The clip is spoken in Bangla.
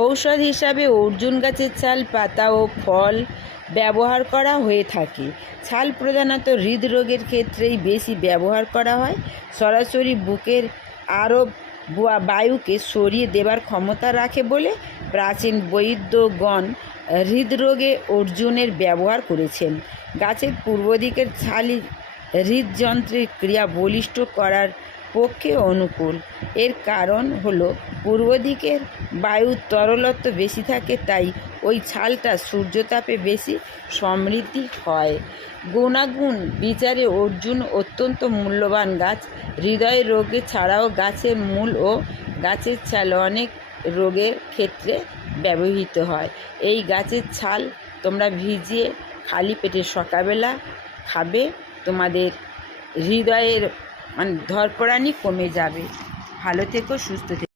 ঔষধ হিসাবে অর্জুন গাছের ছাল, পাতা ও ফল ব্যবহার করা হয়ে থাকে। ছাল প্রধানত হৃদরোগের ক্ষেত্রেই বেশি ব্যবহার করা হয়। সরাসরি বুকের আরব বায়ুকে সরিয়ে দেবার ক্ষমতা রাখে বলে প্রাচীন বৈদ্যগণ হৃদরোগে অর্জুনের ব্যবহার করেছেন। গাছের পূর্ব দিকের ছালই হৃদযন্ত্রের ক্রিয়া বলিষ্ঠ করার পক্ষে অনুকূল। এর কারণ হলো পূর্ব দিকের বায়ুর তরলত্ব বেশি থাকে, তাই ওই ছালটা সূর্যতাপে বেশি সমৃদ্ধি হয়। গুণাগুণ বিচারে অর্জুন অত্যন্ত মূল্যবান গাছ। হৃদয় রোগে ছাড়াও গাছের মূল ও গাছের ছাল অনেক রোগের ক্ষেত্রে ব্যবহৃত হয়। এই গাছের ছাল তোমরা ভিজিয়ে খালি পেটে সকালবেলা খাবে, তোমাদের হৃদয়ের ধড়ফড়ানি কমে যাবে। ভালো থেকো, সুস্থ থেকো।